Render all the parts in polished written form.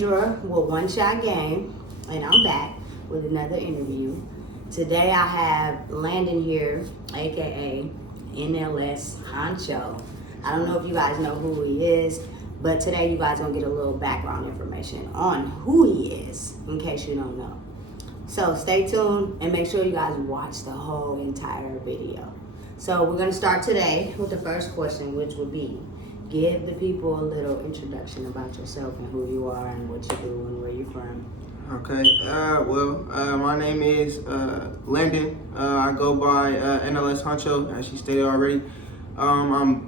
With One Shot Game, and I'm back with another interview. Today I have Landon here, aka NLS HUNCHO. I don't know if you guys know who he is, but today you guys gonna get a little background information on who he is, in case you don't know. So stay tuned and make sure you guys watch the whole entire video. So we're gonna start today with the first question, which would be, give the people a little introduction about yourself and who you are and what you do and where you're from. Okay, my name is Landon. I go by NLS HUNCHO, as she stated already. I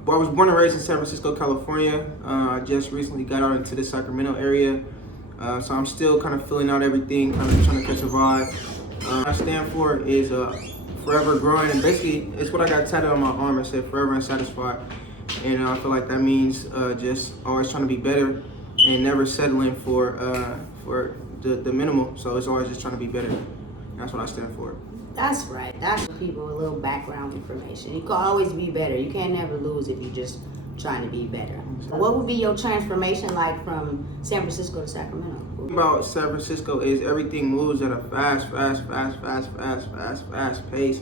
was born and raised in San Francisco, California. I just recently got out into the Sacramento area, so I'm still kind of filling out everything, kind of trying to catch a vibe. What I stand for is forever growing, and basically it's what I got tatted on my arm. It said forever unsatisfied. And I feel like that means just always trying to be better and never settling for the minimal. So it's always just trying to be better. That's what I stand for. That's right. That's for people a little background information. You can always be better. You can't never lose if you're just trying to be better. What would be your transformation like from San Francisco to Sacramento? About San Francisco is everything moves at a fast pace.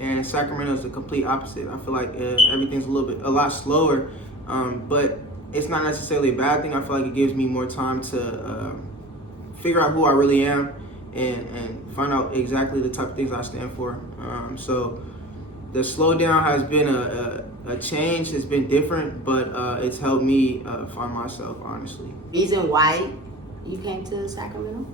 And Sacramento is the complete opposite. I feel like everything's a lot slower, but it's not necessarily a bad thing. I feel like it gives me more time to figure out who I really am and find out exactly the type of things I stand for. So the slowdown has been a change. It's been different, but it's helped me find myself, honestly. Reason why you came to Sacramento?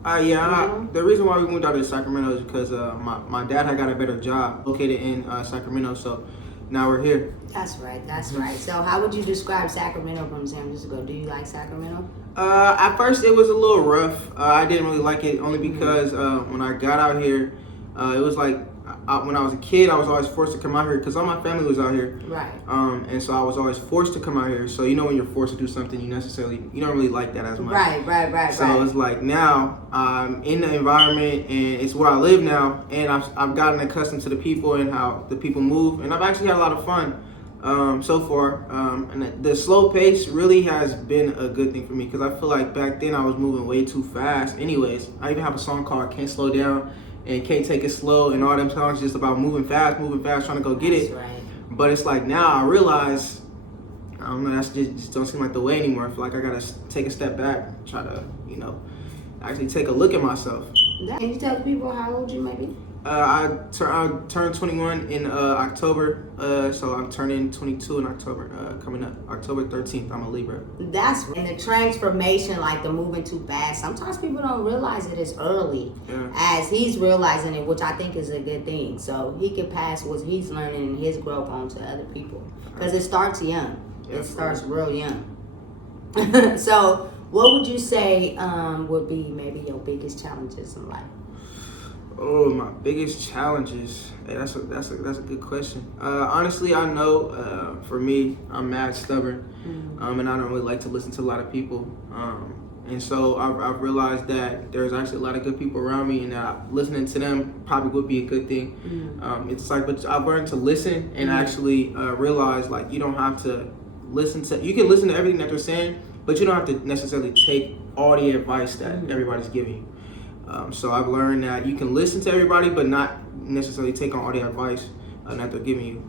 The reason why we moved out to Sacramento is because my dad had got a better job located in Sacramento, so now we're here. That's right, that's right. So how would you describe Sacramento from San Francisco? Do you like Sacramento? At first it was a little rough. I didn't really like it only because when I got out here, it was like when I was a kid, I was always forced to come out here because all my family was out here. Right. And so I was always forced to come out here. So when you're forced to do something, you don't really like that as much. Right. So it's like now I'm in the environment and it's where I live now, and I've gotten accustomed to the people and how the people move, and I've actually had a lot of fun so far. And the slow pace really has been a good thing for me because I feel like back then I was moving way too fast. Anyways, I even have a song called "Can't Slow Down" and "Can't Take It Slow," and all them songs just about moving fast, trying to go get it. Right. But it's like now I realize, I don't know, that's just don't seem like the way anymore. I feel like I gotta take a step back, try to, actually take a look at myself. Can you tell the people how old you may be? I turned 21 in October, so I'm turning 22 in October, coming up October 13th. I'm a Libra. That's and the transformation, like the moving too fast. Sometimes people don't realize it as early as he's realizing it, which I think is a good thing. So he can pass what he's learning and his growth on to other people because it starts young. It starts real young. So, what would you say would be maybe your biggest challenges in life? Oh, my biggest challenges. Hey, that's a good question. Honestly, I know for me, I'm mad stubborn, and I don't really like to listen to a lot of people. And so I've realized that there's actually a lot of good people around me, and that listening to them probably would be a good thing. It's like, but I've learned to listen and actually realize like you don't have to listen to. You can listen to everything that they're saying, but you don't have to necessarily take all the advice that everybody's giving you. So I've learned that you can listen to everybody, but not necessarily take on all the advice that they're giving you.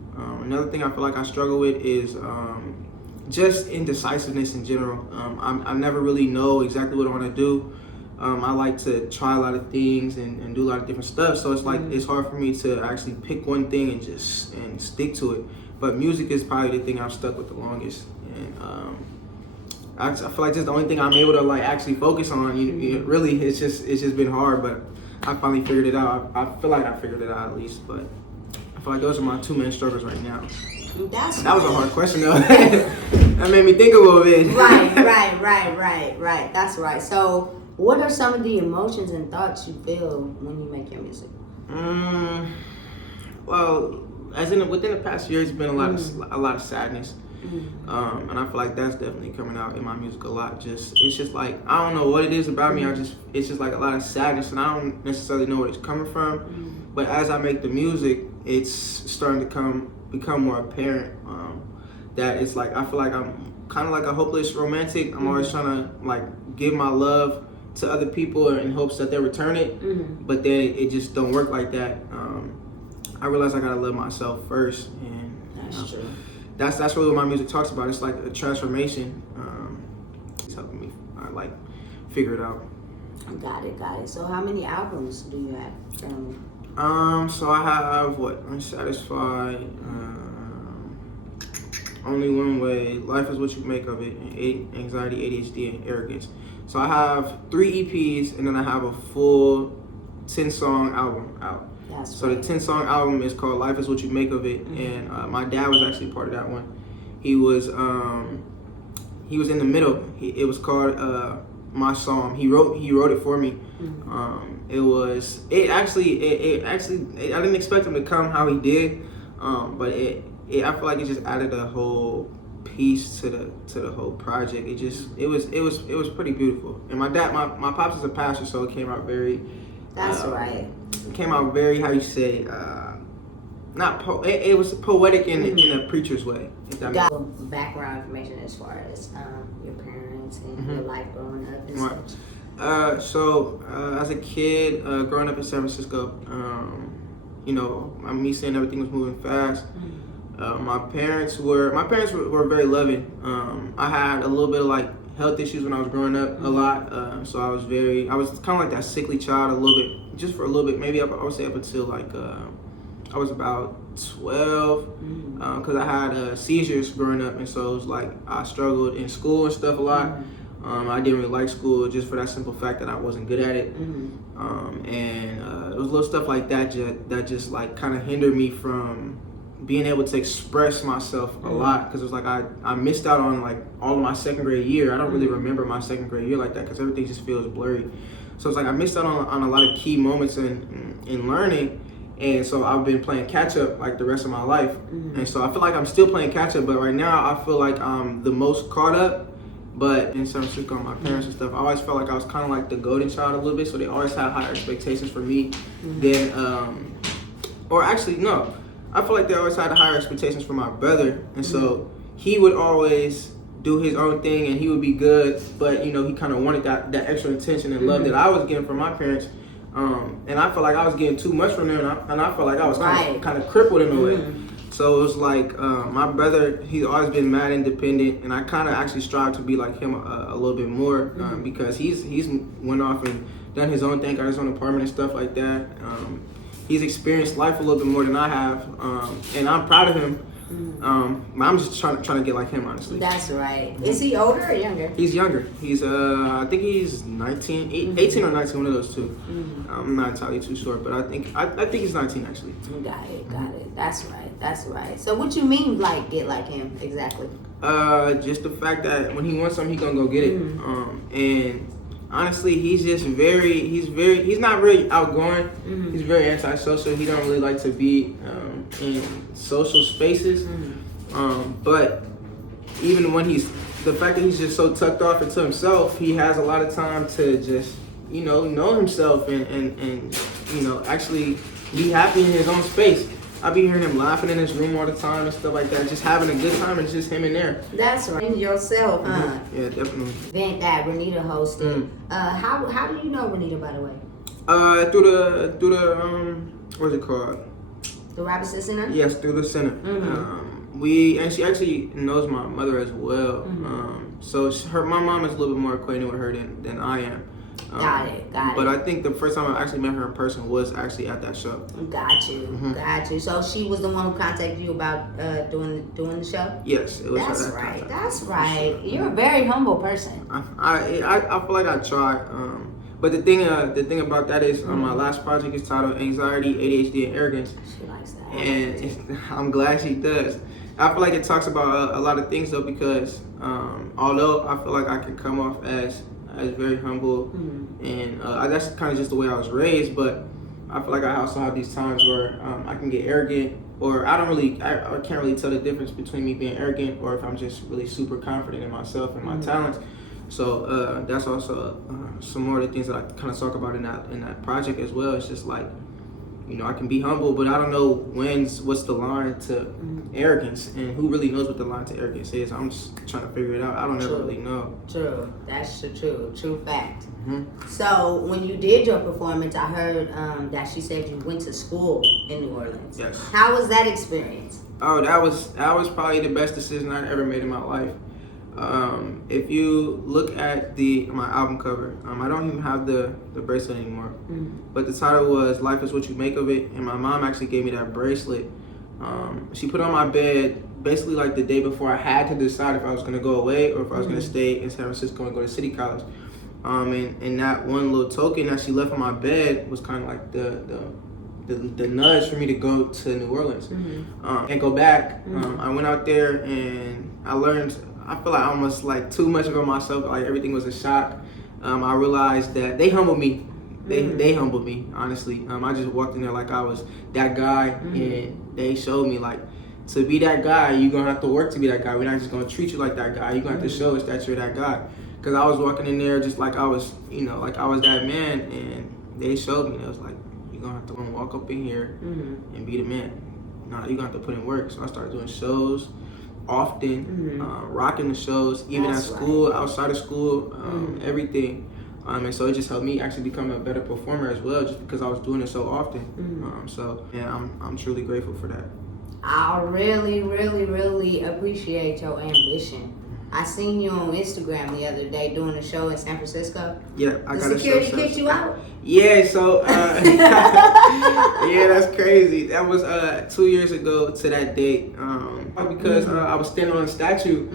Another thing I feel like I struggle with is just indecisiveness in general. I never really know exactly what I want to do. I like to try a lot of things and do a lot of different stuff. So it's like it's hard for me to actually pick one thing and stick to it. But music is probably the thing I've stuck with the longest. And I feel like that's the only thing I'm able to like actually focus on. Really, it's just been hard, but I finally figured it out. I feel like I figured it out at least, but I feel like those are my two main struggles right now. That was a hard question though. That made me think a little bit. Right. That's right. So, what are some of the emotions and thoughts you feel when you make your music? Well, within the past year, it's been a lot of sadness. And I feel like that's definitely coming out in my music a lot. It's just like, I don't know what it is about me. It's just like a lot of sadness, and I don't necessarily know where it's coming from. But as I make the music, it's starting to become more apparent that it's like I feel like I'm kind of like a hopeless romantic. I'm always trying to like give my love to other people in hopes that they'll return it, but then it just don't work like that. I realized I gotta love myself first, and That's true. That's really what my music talks about. It's like a transformation. It's helping me like figure it out. Got it. So how many albums do you have currently? So I have Unsatisfied, Only One Way, Life Is What You Make of It, and Anxiety, ADHD, and Arrogance. So I have 3 EPs, and then I have a full 10-song album out. So the 10-song album is called Life Is What You Make of It, and my dad was actually part of that one. He was in the middle. It was called My Psalm. He wrote it for me. I didn't expect him to come how he did, but I feel like it just added a whole piece to the whole project. It was pretty beautiful. And my pops is a pastor, so it came out very. That's right. It came out very, how you say, it was poetic in a preacher's way. If that makes sense. Background information as far as your parents and your life growing up and such. As a kid, growing up in San Francisco, me saying everything was moving fast. My parents were very loving. I had a little bit of like health issues when I was growing up a lot, so I was kind of like that sickly child a little bit, just for a little bit, maybe I would say up until like I was about 12, because I had seizures growing up, and so it was like I struggled in school and stuff a lot. I didn't really like school just for that simple fact that I wasn't good at it, and it was little stuff like that that just like kind of hindered me from being able to express myself a lot, because it was like I missed out on like all of my second grade year. I don't really remember my second grade year like that, because everything just feels blurry. So it's like I missed out on a lot of key moments in learning, and so I've been playing catch up like the rest of my life. And so I feel like I'm still playing catch up, but right now I feel like I'm the most caught up. But in San Francisco, my parents and stuff, I always felt like I was kind of like the golden child a little bit, so they always had higher expectations for me than, or actually no. I feel like they always had higher expectations for my brother, and so he would always do his own thing, and he would be good, but he kind of wanted that extra attention and love that I was getting from my parents, and I felt like I was getting too much from them, and I felt like I was kind of crippled in a way. So it was like my brother, he's always been mad independent, and I kind of actually strive to be like him a little bit more, because he's went off and done his own thing, got his own apartment and stuff like that. He's experienced life a little bit more than I have, and I'm proud of him. I'm just trying to get like him, honestly. That's right. Is he older or younger? He's younger. He's I think he's 18 or 19, one of those two. I'm not entirely too sure, but I think he's 19 actually. Got it. That's right. So what you mean like get like him exactly? Just the fact that when he wants something, he gonna go get it. And honestly, he's not really outgoing. He's very antisocial. He don't really like to be in social spaces. But even when the fact that he's just so tucked off into himself, he has a lot of time to just, know himself and actually be happy in his own space. I be hearing him laughing in his room all the time and stuff like that, just having a good time, and just him in there. That's right. And yourself, huh? Yeah, definitely. Event that Renita hosted. How do you know Renita, by the way? Through the what's it called? The Robinson Center? Yes, through the center. And she actually knows my mother as well. So my mom is a little bit more acquainted with her than I am. Got it. But I think the first time I actually met her in person was actually at that show. Got you. So she was the one who contacted you about doing the show? Yes, it was That's her. Right. That's right. You're a very humble person. I feel like I try. But the thing about that is, my last project is titled Anxiety, ADHD, and Arrogance. She likes that. And I'm glad she does. I feel like it talks about a lot of things though, because although I feel like I can come off as very humble, and that's kind of just the way I was raised, but I feel like I also have these times where I can get arrogant, or I can't really tell the difference between me being arrogant or if I'm just really super confident in myself and my talents. So that's also some more of the things that I kind of talk about in that project as well. It's just like I can be humble, but I don't know what's the line to arrogance, and who really knows what the line to arrogance is. I'm just trying to figure it out. I don't ever really know. True. That's the true fact. Mm-hmm. So when you did your performance, I heard that she said you went to school in New Orleans. Yes. How was that experience? Oh, that was probably the best decision I ever made in my life. If you look at my album cover, I don't even have the bracelet anymore. But the title was "Life Is What You Make of It," and my mom actually gave me that bracelet. She put it on my bed basically like the day before I had to decide if I was going to go away or if I was going to stay in San Francisco and go to City College. And that one little token that she left on my bed was kind of like the nudge for me to go to New Orleans and go back. I went out there and I learned. I feel like almost like too much about myself. Like everything was a shock. I realized that they humbled me. They humbled me, honestly. I just walked in there like I was that guy, and they showed me like, to be that guy, you're gonna have to work to be that guy. We're not just gonna treat you like that guy. You're gonna have to show us that you're that guy. Cause I was walking in there just like I was, like I was that man, and they showed me. It was like, you're gonna have to walk up in here and be the man. Nah, you're gonna have to put in work. So I started doing shows often, rocking the shows, even at school, outside of school, everything. And so it just helped me actually become a better performer as well, just because I was doing it so often. So yeah, I'm truly grateful for that. I really, really, really appreciate your ambition. I seen you on Instagram the other day doing a show in San Francisco. Yeah, I got a show. The security kicked you out? Yeah, so yeah, that's crazy. That was 2 years ago to that date. Because I was standing on a statue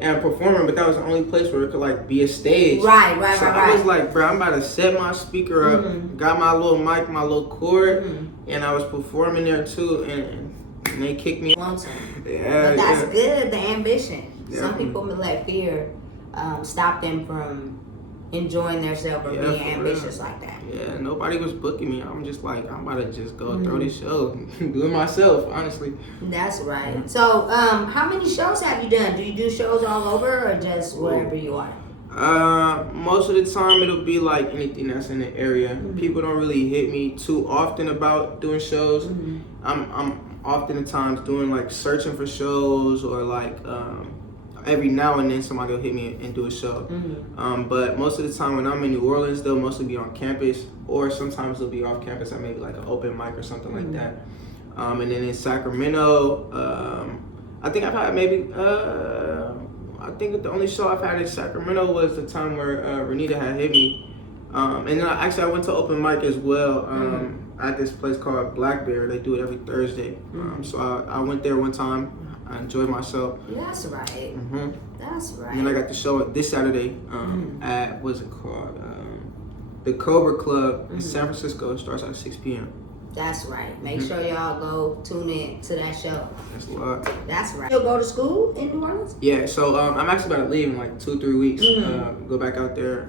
and performing, but that was the only place where it could like be a stage. Right. So I was like, bro, I'm about to set my speaker up, got my little mic, my little cord, and I was performing there too, and they kicked me out. Yeah, but that's good, the ambition. Yeah. Some people may let fear stop them from enjoying themselves or being ambitious like that. Yeah, nobody was booking me. I'm just like, I'm about to just go throw this show, do it myself, honestly. That's right. So, how many shows have you done? Do you do shows all over or just wherever you are? Most of the time it'll be like anything that's in the area. People don't really hit me too often about doing shows. I'm oftentimes doing like searching for shows, or like every now and then somebody will hit me and do a show. But most of the time when I'm in New Orleans, they'll mostly be on campus, or sometimes they'll be off campus at maybe like an open mic or something like that. And then in Sacramento, I think I've had maybe I think the only show I've had in Sacramento was the time where Renita had hit me. And then I went to open mic as well at this place called Black Bear. They do it every Thursday. So I went there one time. I enjoyed myself. That's right. That's right. And then I got the show this Saturday at, what's it called? The Cobra Club in San Francisco. It starts at 6 p.m. That's right. Make sure y'all go tune in to that show. That's a lot. That's right. You'll go to school in New Orleans? Yeah, so I'm actually about to leave in like 2-3 weeks. Go back out there.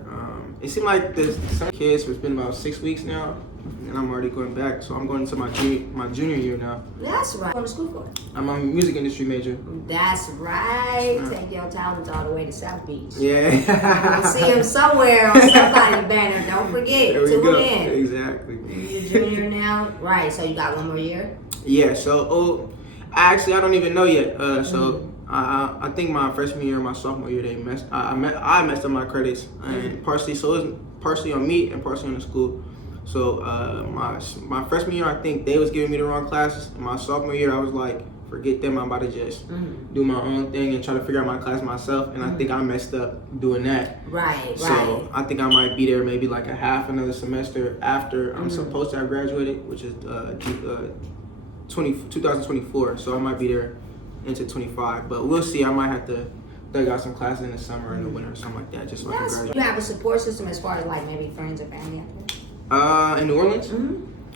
It seemed like there's some kids, it's been about 6 weeks now, and I'm already going back. So I'm going into my junior year now. That's right. What are you going to school for? I'm a music industry major. That's right. Take your talents all the way to South Beach. Yeah. You'll see him somewhere on somebody's banner. Don't forget. Tune in. Exactly. You're a junior now? Right. So you got one more year? Yeah. So, I don't even know yet. I think my freshman year and my sophomore year I messed up my credits, and partially it was partially on me and partially on the school. So my freshman year, I think they was giving me the wrong classes. And my sophomore year, I was like, forget them, I'm about to just do my own thing and try to figure out my class myself. And I think I messed up doing that. Right. So I think I might be there maybe like a half another semester after I'm supposed to have graduated, which is 2024. So I might be there into 25, but we'll see. I might have to thug out some classes in the summer and the winter or something like that, just so I can graduate. You have a support system as far as like maybe friends or family out there? In New Orleans?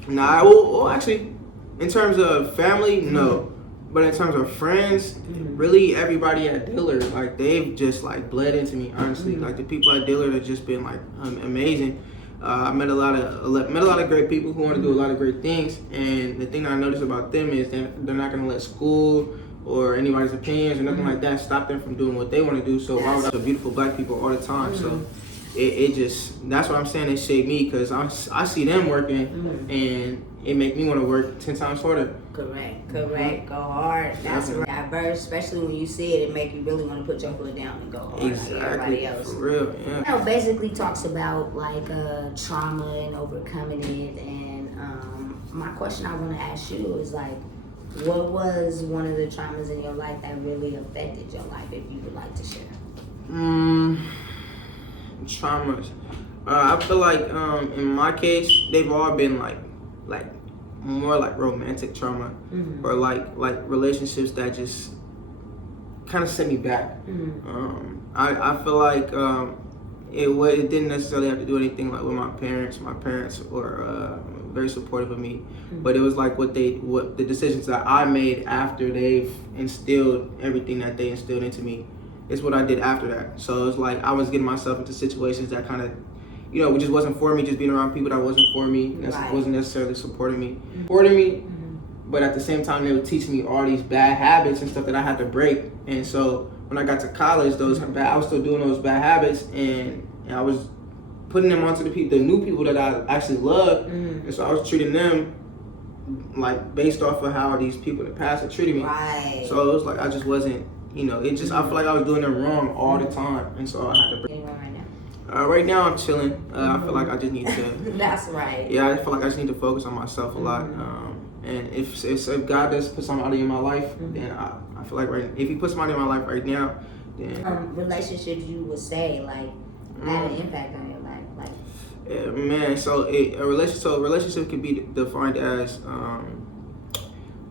Nah, well, actually, in terms of family, no. But in terms of friends, really everybody at Dillard, like they've just like bled into me, honestly. Like the people at Dillard have just been like amazing. I met a lot of great people who want to do a lot of great things, and the thing that I noticed about them is that they're not going to let school or anybody's opinions or nothing like that stop them from doing what they want to do. So why would I beautiful black people all the time? So it just, that's what I'm saying, it shaped me, because I see them working and it make me want to work 10 times harder. Correct. Go hard. That's right. Diverse, especially when you see it, it make you really want to put your foot down and go hard. Exactly. Like everybody else. For real. Yeah. Basically talks about like trauma and overcoming it. And my question I want to ask you is like, what was one of the traumas in your life that really affected your life? If you would like to share. Traumas. I feel like in my case, they've all been like more like romantic trauma, or like relationships that just kind of set me back. I feel like it didn't necessarily have to do anything like with my parents. My parents were very supportive of me, but it was like what the decisions that I made after they've instilled everything that they instilled into me. It's what I did after that. So it's like I was getting myself into situations that kind of, it just wasn't for me. Just being around people that wasn't for me, that wasn't necessarily supporting me, but at the same time they were teaching me all these bad habits and stuff that I had to break. And so when I got to college, I was still doing those bad habits, and I was putting them onto the new people that I actually loved, and so I was treating them like based off of how these people in the past had treated me. Right. So it was like I just wasn't. I feel like I was doing them wrong all the time, and so I had to break. Right now I'm chilling. I feel like I just need to. That's right. Yeah, I feel like I just need to focus on myself a lot. And if God does put somebody in my life, then I feel like if He puts somebody in my life right now, then relationships you would say like had an impact on your life, like. Yeah, man. So a relationship could be defined as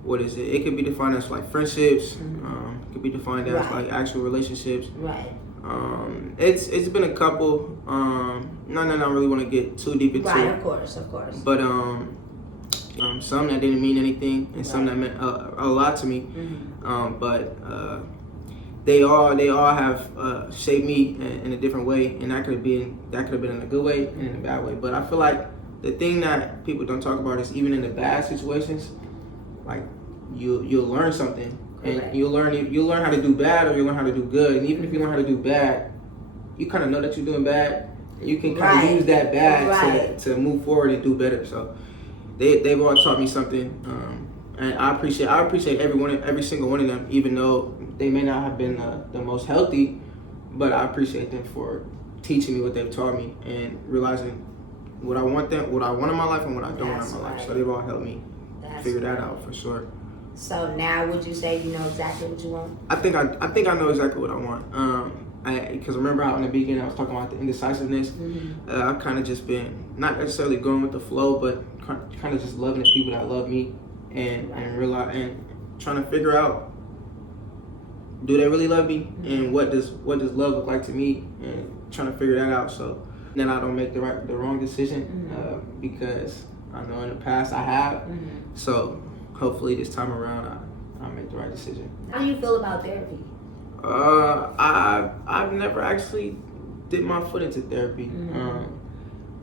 what is it? It could be defined as like friendships. It could be defined as like actual relationships. Right. It's been a couple. None that I really want to get too deep into. Right, of course. But some that didn't mean anything, and some that meant a lot to me. But they all have shaped me in a different way, and that could have been in a good way and in a bad way. But I feel like the thing that people don't talk about is even in the bad situations, like you'll learn something. And you'll learn how to do bad, or you'll learn how to do good. And even if you learn how to do bad, you kind of know that you're doing bad, and you can kind of use that bad to move forward and do better. So they've all taught me something, and I appreciate every single one of them, even though they may not have been the most healthy, but I appreciate them for teaching me what they've taught me and realizing what I want in my life and what I don't want in my life. So they've all helped me figure that out for sure. So now, would you say you know exactly what you want? I think I know exactly what I want. Because remember how in the beginning I was talking about the indecisiveness. I've kind of just been not necessarily going with the flow, but kind of just loving the people that love me, and realize and trying to figure out, do they really love me, and what does love look like to me, and trying to figure that out so then I don't make the wrong decision, because I know in the past I have. So hopefully this time around I'll make the right decision. How do you feel about therapy? I've never actually did my foot into therapy.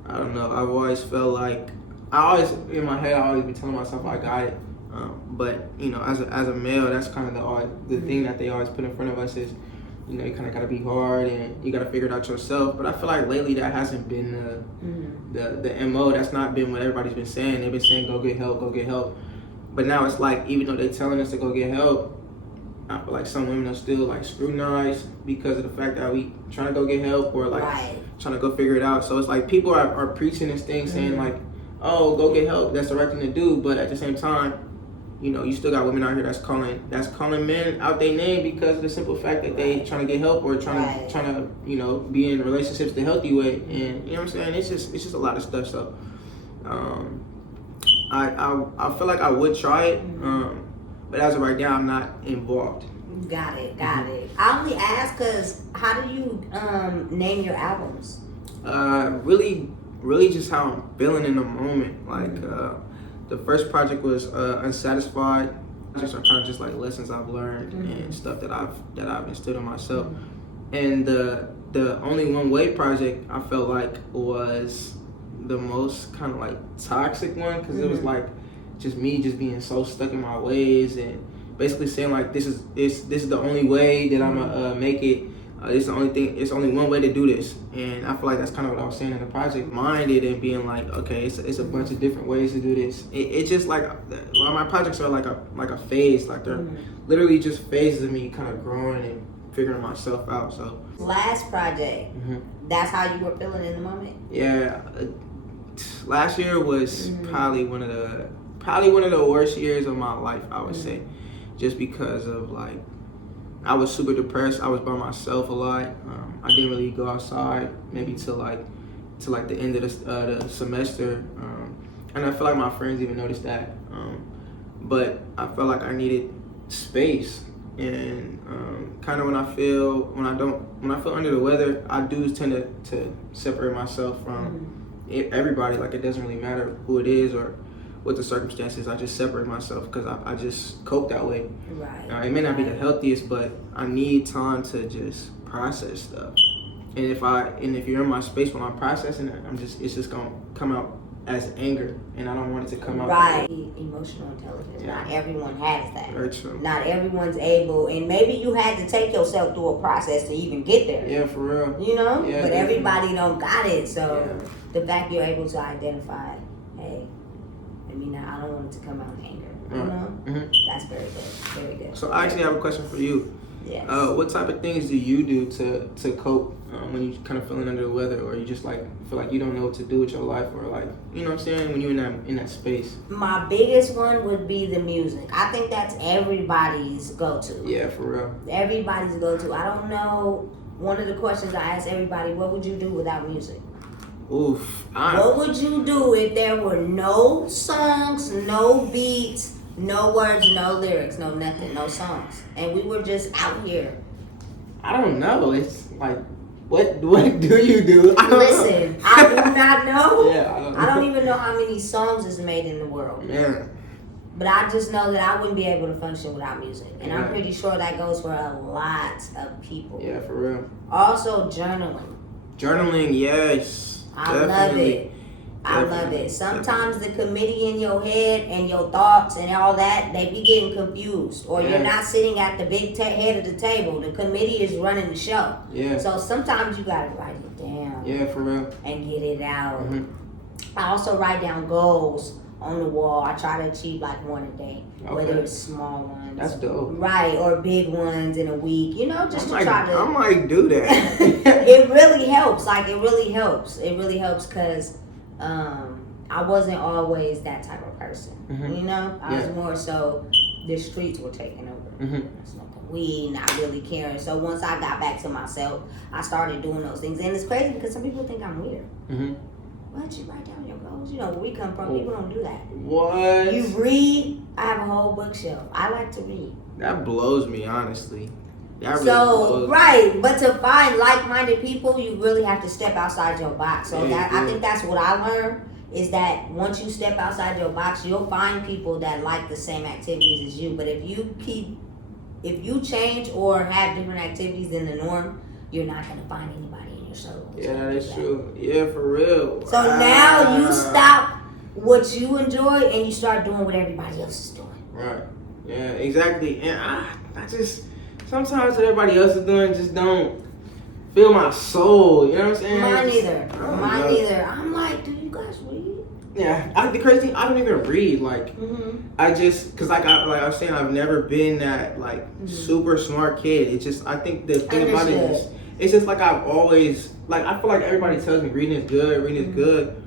I don't know. I've always felt like in my head I always be telling myself I got it. But as a male, that's kind of the thing that they always put in front of us is, you kind of got to be hard and you got to figure it out yourself. But I feel like lately that hasn't been the MO. That's not been what everybody's been saying. They've been saying go get help. But now it's like, even though they're telling us to go get help, I feel like some women are still like scrutinized because of the fact that we trying to go get help or like trying to go figure it out. So it's like people are preaching this thing saying like, oh, go get help. That's the right thing to do. But at the same time, you still got women out here that's calling men out their name because of the simple fact that they trying to get help or trying to be in relationships the healthy way. And you know what I'm saying? It's just a lot of stuff. So I feel like I would try it, but as of right now, I'm not involved. Got it. I only ask because how do you name your albums? Really just how I'm feeling in the moment. Like the first project was Unsatisfied. Just are kind of just like lessons I've learned and stuff that I've instilled in myself. And the Only One Way project I felt like was the most kind of like toxic one because it was like just me just being so stuck in my ways and basically saying like this is the only way that I'm gonna make it. It's the only thing. It's only one way to do this, and I feel like that's kind of what I was saying in the project. Minded and being like, okay, it's a bunch of different ways to do this. It's just like my projects are like a phase. Like they're literally just phases of me kind of growing and figuring myself out. So last project, that's how you were feeling in the moment? Yeah, last year was probably one of the worst years of my life, I would say, just because of like I was super depressed. I was by myself a lot. I didn't really go outside maybe till the end of the semester, and I feel like my friends even noticed that. But I felt like I needed space, and kind of when I feel under the weather, I do tend to separate myself from everybody. Like it doesn't really matter who it is or what the circumstances. I just separate myself because I just cope that way. Right. It may not be the healthiest, but I need time to just process stuff. And if you're in my space when I'm processing it, it's just gonna come out as anger, and I don't want it to come out. Right. Emotional intelligence. Yeah. Not everyone has that. Very true. Not everyone's able, and maybe you had to take yourself through a process to even get there. Yeah, for real. You know? Yeah, but definitely. everybody don't got it. So the fact you're able to identify, hey, I don't want it to come out in anger. You know? That's very good. Very good. So I actually have a question for you. Yes. What type of things do you do to cope when you kind of feeling under the weather, or you just like feel like you don't know what to do with your life, or like, you know what I'm saying, when you're in that space? My biggest one would be the music. I think that's everybody's go-to. Yeah, for real. Everybody's go-to. I don't know. One of the questions I ask everybody: what would you do without music? Oof. What would you do if there were no songs, no beats, no words, no lyrics, no nothing, no songs, and we were just out here? I don't know. It's like, what do you do? Listen, I do not know. Yeah, I don't even know how many songs is made in the world. Yeah. But I just know that I wouldn't be able to function without music. And I'm pretty sure that goes for a lot of people. Yeah, for real. Also, journaling. Journaling, yes. I love it. I love it. Sometimes the committee in your head and your thoughts and all that, they be getting confused. Or you're not sitting at the big head of the table. The committee is running the show. Yeah. So sometimes you got to write it down. Yeah, for real. And get it out. I also write down goals on the wall. I try to achieve like one a day. Whether it's small ones. That's dope. Right. Or big ones in a week. You know, just to try to. I might do that. It really helps. Like, it really helps. It really helps because I wasn't always that type of person. You know? I was more so the streets were taking over. Smoking weed, not really caring. So once I got back to myself, I started doing those things. And it's crazy because some people think I'm weird. What? You write down your goals? You know, where we come from, people don't do that. What? You read? I have a whole bookshelf. I like to read. That blows me, honestly. That really So, right. But to find like-minded people, you really have to step outside your box. So I think that's what I learned, is that once you step outside your box, you'll find people that like the same activities as you. But if you change or have different activities than the norm, you're not going to find anybody in your circle. Yeah, that's true. Yeah, for real. So now you stop what you enjoy and you start doing what everybody else is doing. Right. Yeah, exactly. And I just, sometimes what everybody else is doing just don't feel my soul. You know what I'm saying? Mine neither. I'm like, do you guys read? Yeah, the crazy thing, I don't even read. Like, I just, because like I was saying, I've never been that like super smart kid. It's just, I think the thing about it is, it's just like I've always, like, I feel like everybody tells me reading is good,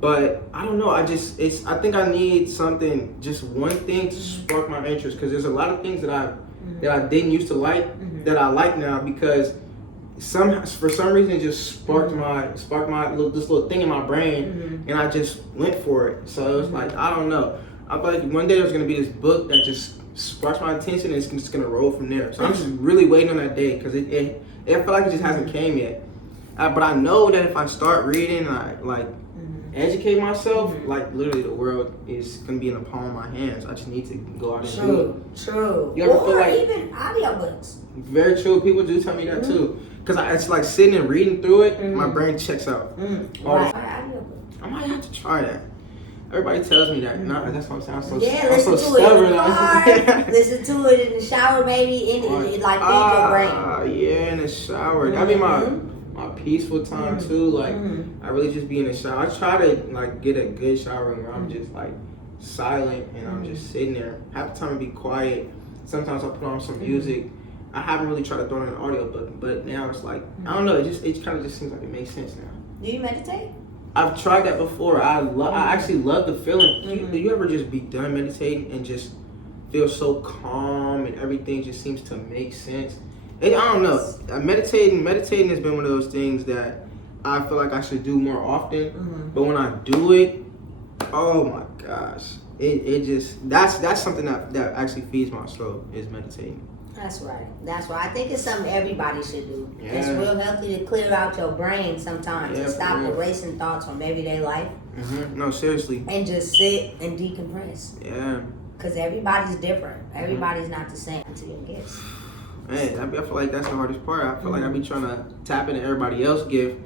but I don't know. I think I need something, just one thing to spark my interest, because there's a lot of things that I didn't used to like that I like now, because for some reason it just sparked this little thing in my brain, and I just went for it. So it's like, I don't know. I feel like one day there's gonna be this book that just sparks my attention, and it's just gonna roll from there. So I'm just really waiting on that day, because I feel like it just hasn't came yet. But I know that if I start reading, I like educate myself, like literally the world is gonna be in the palm of my hands. I just need to go out and do it. True. You ever feel Or like, even audiobooks. Very true. People do tell me that too. Because it's like sitting and reading through it, my brain checks out. Right. I might have to try that. Everybody tells me that. Nah, that's what I'm saying. I'm so listen to stubborn. it in the car. Listen to it in the shower, maybe. It like feed your brain. Yeah, in the shower. That'd be my peaceful time too. Like I really just be in the shower. I try to like get a good shower where I'm just like silent and I'm just sitting there. Half the time I be quiet. Sometimes I put on some music. I haven't really tried to throw in an audiobook, but now it's like I don't know. It kind of just seems like it makes sense now. Do you meditate? I've tried that before. I actually love the feeling. Do you ever just be done meditating and just feel so calm and everything just seems to make sense? I don't know. Meditating has been one of those things that I feel like I should do more often. But when I do it, oh my gosh, it just that's something that actually feeds my soul is meditating. That's right. I think it's something everybody should do. Yeah. It's real healthy to clear out your brain sometimes and stop erasing thoughts from everyday life. No, seriously. And just sit and decompress. Yeah. Because everybody's different. Everybody's not the same until you get. Man, I feel like that's the hardest part. I feel like I be trying to tap into everybody else's gift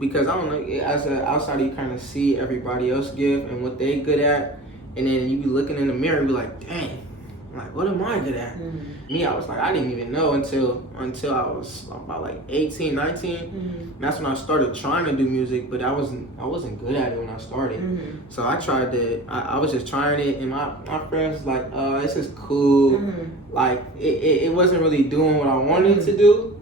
because I don't know. As an outsider, you kind of see everybody else's gift and what they good at, and then you be looking in the mirror and be like, dang. Like, what am I good at? Me, I was like, I didn't even know until I was about like 18, 19. And that's when I started trying to do music, but I wasn't good at it when I started. So I tried to, I was just trying it, and my friends was like, this is cool. Like, it wasn't really doing what I wanted it to do.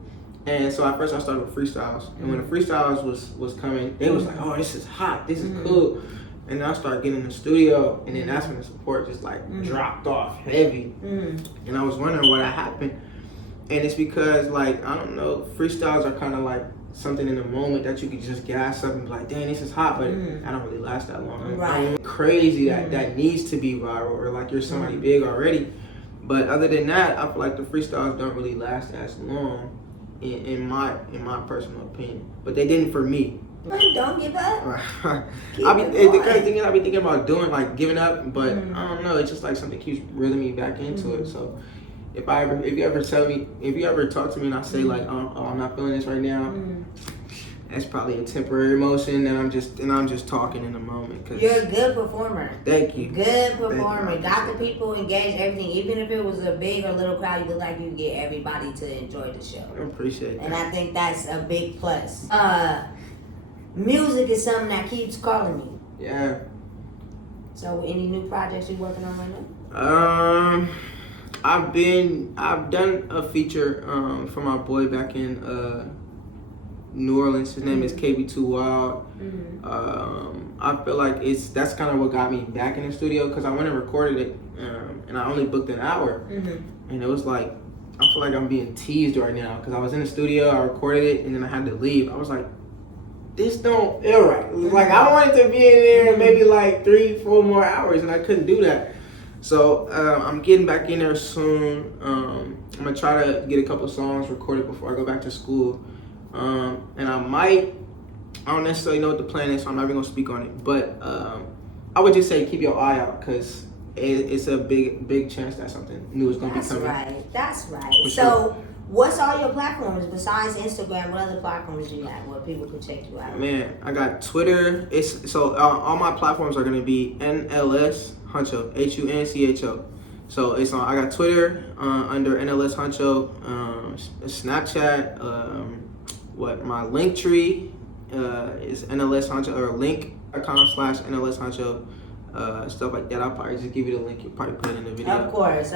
And so at first I started with freestyles. And when the freestyles was coming, they was like, oh, this is hot, this is cool. And then I started getting in the studio, and then that's when the support just like dropped off heavy. And I was wondering what had happened. And it's because like, I don't know, freestyles are kind of like something in the moment that you could just gas up and be like, dang, this is hot, but I don't really last that long. Right. Crazy that needs to be viral or like you're somebody big already. But other than that, I feel like the freestyles don't really last as long in my personal opinion. But they didn't for me. Don't give up. The crazy thing is I be thinking about doing like giving up, but I don't know. It's just like something keeps reeling me back into it. So if you ever talk to me and I say like, oh, I'm not feeling this right now, that's probably a temporary emotion, and I'm just talking in the moment. Cause you're a good performer. Thank you. Good performer. Got the people engaged, everything. Even if it was a big or little crowd, you look like you get everybody to enjoy the show. I appreciate that. And I think that's a big plus. Music is something that keeps calling me. Yeah. So, any new projects you're working on right now? I've done a feature for my boy back in New Orleans. His name is KB2 Wild. I feel like that's kind of what got me back in the studio because I went and recorded it, and I only booked an hour, and it was like I feel like I'm being teased right now because I was in the studio, I recorded it, and then I had to leave. I was like, this don't feel right. Like I wanted to be in there maybe like 3-4 more hours, and I couldn't do that. So I'm getting back in there soon. I'm gonna try to get a couple songs recorded before I go back to school, and I don't necessarily know what the plan is, so I'm not even gonna speak on it. But I would just say keep your eye out because it's a big chance that something new is gonna be coming. That's right. So. What's all your platforms besides Instagram? What other platforms do you have where people can check you out? Man, I got Twitter. All my platforms are gonna be NLS HUNCHO, HUNCHO. So I got Twitter under NLS HUNCHO, Snapchat. My link tree is NLS HUNCHO or link.com/NLS HUNCHO. Stuff like that. I'll probably just give you the link. You'll probably put it in the video. Of course,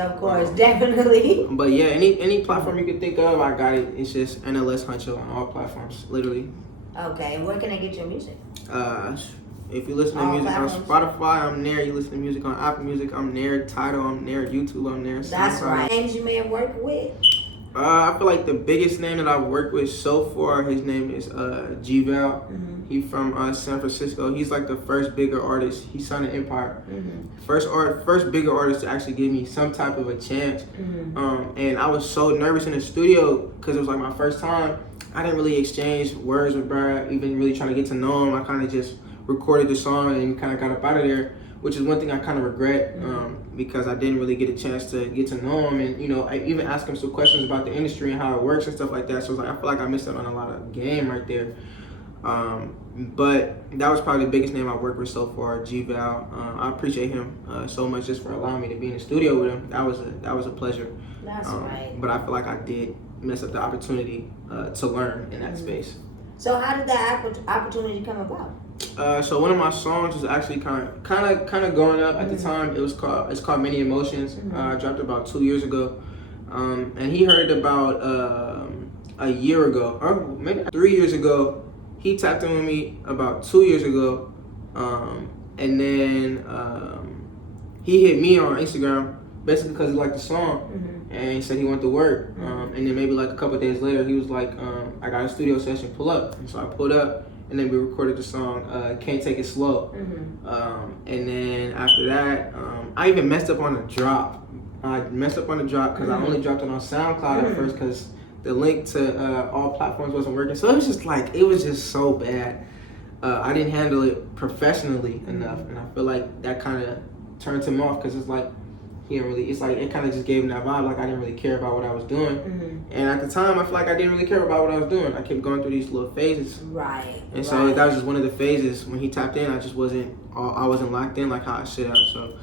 definitely. But yeah, any platform you can think of, I got it. It's just NLS HUNCHO on all platforms, literally. Okay, and where can I get your music? If you listen to music on Spotify, I'm there. You listen to music on Apple Music, I'm there. Tidal, I'm there. YouTube, I'm there. That's right. Names you may have worked with? I feel like the biggest name that I've worked with so far, his name is G-Val. He's from San Francisco. He's like the first bigger artist. He signed to Empire. First bigger artist to actually give me some type of a chance. And I was so nervous in the studio because it was like my first time. I didn't really exchange words with Brad, even really trying to get to know him. I kind of just recorded the song and kind of got up out of there, which is one thing I kind of regret because I didn't really get a chance to get to know him. And, I even asked him some questions about the industry and how it works and stuff like that. So I feel like I missed out on a lot of game right there. But that was probably the biggest name I worked with so far, G-Val. I appreciate him so much just for allowing me to be in the studio with him. That was a pleasure. That's right. But I feel like I did mess up the opportunity to learn in that space. So how did that opportunity come about? So one of my songs was actually kind of going up at the time. It's called Many Emotions. I dropped it about 2 years ago, and he heard it about a year ago, or maybe 3 years ago. He tapped in with me about 2 years ago, and then he hit me on Instagram basically because he liked the song, and he said he wanted to work. And then maybe like a couple of days later, he was like, "I got a studio session, pull up." And so I pulled up, and then we recorded the song "Can't Take It Slow." And then after that, I even messed up on the drop. I messed up on the drop because I only dropped it on SoundCloud at first because the link to all platforms wasn't working. So it was just so bad. I didn't handle it professionally enough, and I feel like that kind of turned him off because it's like he didn't really. It's like it kind of just gave him that vibe like I didn't really care about what I was doing. And at the time, I feel like I didn't really care about what I was doing. I kept going through these little phases. Right. And so that was just one of the phases. When he tapped in, I wasn't locked in like how I should have. So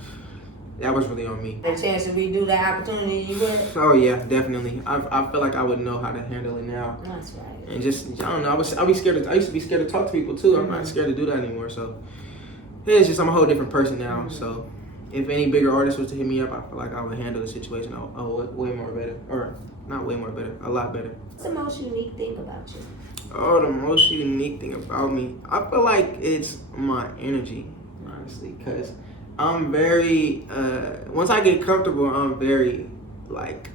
that was really on me. A chance to redo that opportunity, you would? Oh yeah, definitely. I feel like I would know how to handle it now. That's right. And just I don't know. I used to be scared to talk to people too. I'm not scared to do that anymore. So it's just I'm a whole different person now. So if any bigger artist was to hit me up, I feel like I would handle the situation way more better, or not way more better, a lot better. What's the most unique thing about you? Oh, the most unique thing about me, I feel like it's my energy, honestly, because I'm very, once I get comfortable, I'm very, like,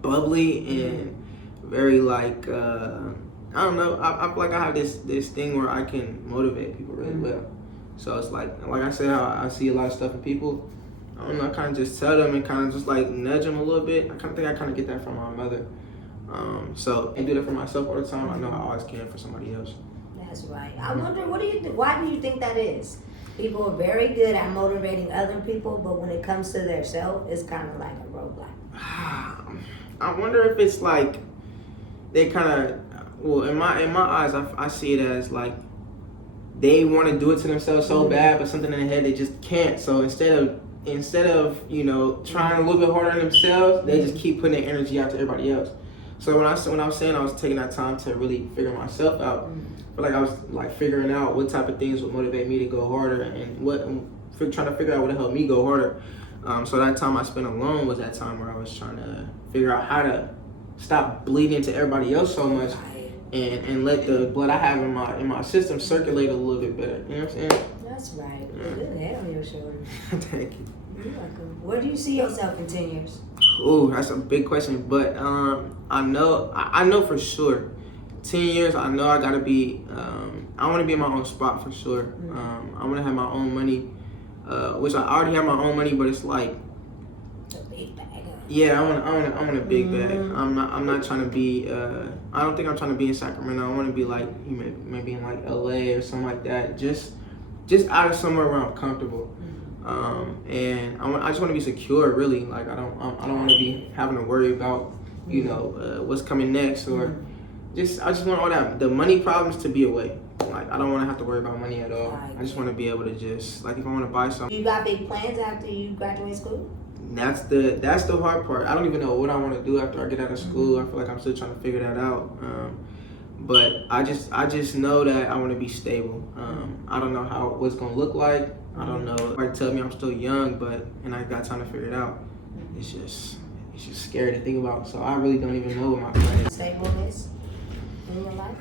bubbly and very, like, I don't know, I feel like I have this thing where I can motivate people really well. So it's like I said, how I see a lot of stuff in people, I don't know, I kind of just tell them and kind of just, like, nudge them a little bit. I kind of think I kind of get that from my mother. So I do that for myself all the time. I know I always can for somebody else. That's right. I wonder, why do you think that is? People are very good at motivating other people, but when it comes to their self, it's kind of like a roadblock. I wonder if it's like they kind of, well, in my eyes, I see it as like they want to do it to themselves so bad, but something in their head they just can't. So instead of trying a little bit harder on themselves, they just keep putting their energy out to everybody else. So when I was saying I was taking that time to really figure myself out, but like I was like figuring out what type of things would motivate me to go harder and trying to figure out what would help me go harder. So that time I spent alone was that time where I was trying to figure out how to stop bleeding into everybody else so much and let the blood I have in my system circulate a little bit better. You know what I'm saying? That's right. Good head on your shoulders. Thank you. You're welcome. Where do you see yourself in 10 years? Ooh, that's a big question, but I know for sure. 10 years, I know I gotta be. I want to be in my own spot for sure. I want to have my own money, which I already have my own money, but it's like. A big bag. Yeah, I want a big bag. I'm not trying to be. I don't think I'm trying to be in Sacramento. I want to be like maybe in like LA or something like that. Just out of somewhere where I'm comfortable. And I just want to be secure, really. Like I don't want to be having to worry about what's coming next or I just want all that the money problems to be away. Like I don't want to have to worry about money at all. I just want to be able to just like if I want to buy something. You got big plans after you graduate school? That's the hard part. I don't even know what I want to do after I get out of school. I feel like I'm still trying to figure that out. But I just know that I want to be stable. I don't know what's gonna look like. I don't know. Like tell me I'm still young, and I got time to figure it out. It's just scary to think about. So I really don't even know what my plan is. Stableness in your life?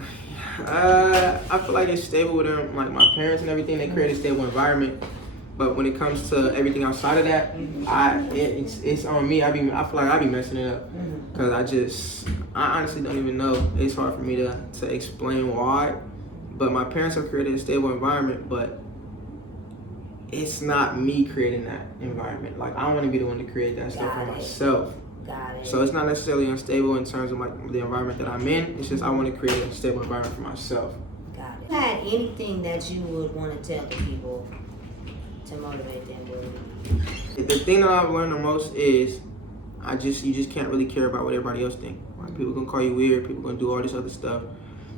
I feel like it's stable with them, like my parents and everything. They create a stable environment. But when it comes to everything outside of that, it's on me. I feel like I be messing it up because I honestly don't even know. It's hard for me to explain why. But my parents have created a stable environment, but it's not me creating that environment. Like I want to be the one to create that stuff for myself. Got it. So it's not necessarily unstable in terms of like the environment that I'm in. It's just I want to create a stable environment for myself. Got it. Had anything that you would want to tell the people to motivate them to? The thing that I've learned the most is you just can't really care about what everybody else thinks. Like people gonna call you weird, people gonna do all this other stuff.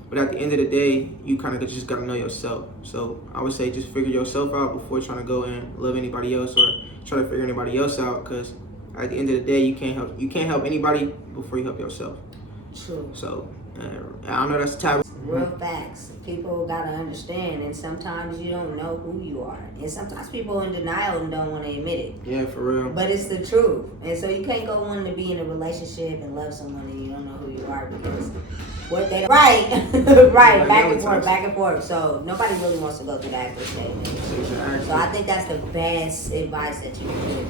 But at the end of the day, you kind of just gotta know yourself. So I would say just figure yourself out before trying to go and love anybody else or try to figure anybody else out. Because at the end of the day, you can't help anybody before you help yourself. True. So I know that's taboo. Real facts. People gotta understand, and sometimes you don't know who you are, and sometimes people in denial and don't want to admit it. Yeah, for real. But it's the truth, and so you can't go wanting to be in a relationship and love someone and you don't know who you are because what they right, right, back and forth. So nobody really wants to go through that first statement. Exactly. So I think that's the best advice that you can give.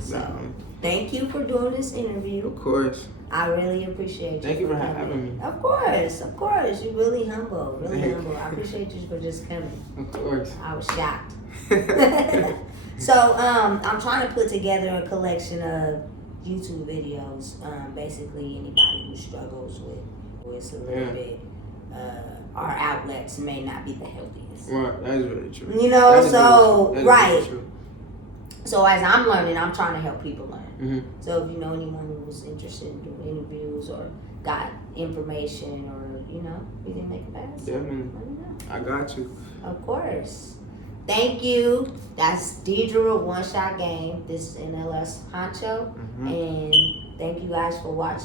So thank you for doing this interview. Of course. I really appreciate you. Thank you for having me. Of course. You're really humble, humble. I appreciate you for just coming. Of course. I was shocked. So I'm trying to put together a collection of YouTube videos. Basically, anybody who struggles with a little bit, our outlets may not be the healthiest. Right, that is very true. You know, so right. True. So as I'm learning, I'm trying to help people learn. Mm-hmm. So if you know anyone who's interested in doing interviews or got information or, you think they can pass? Definitely. Let me know. I got you. Of course. Thank you. That's Deidre with One Shot Game. This is NLS Honcho. Mm-hmm. And thank you guys for watching.